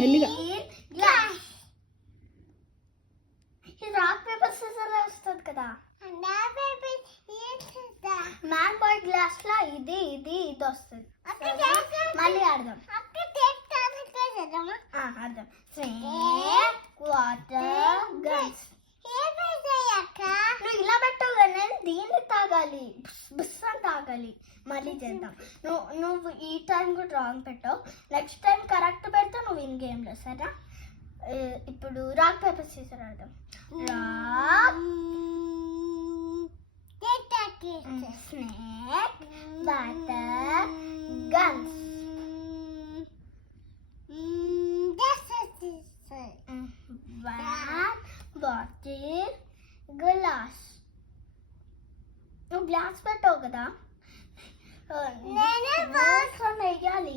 మెల్లిగా. గ్లాస్. ఇది rock paper scissor వస్తుంది కదా. మ్యాన్ బాయ్ గ్లాస్ లో ఇది వస్తుంది. మళ్ళీ ఆడదాం. ఆడదాం. Snake water guns. నువ్వు ఇలా పెట్టావు కదా, నేను దీన్ని తాగాలి, బుస్ అని తాగాలి. మళ్ళీ చేద్దాం. నువ్వు ఈ టైం కూడా రాంగ్ పెట్టావు. నెక్స్ట్ టైం కరెక్ట్ పెడతా నువ్వు ఇన్ గేమ్లో, సరేనా? ఇప్పుడు రాక్ పేపర్ సీజర్ ఆడదాం. Rock snake water guns. Bottle glass. నువ్వు గ్లాస్ పెట్టావు కదా, వేయాలి.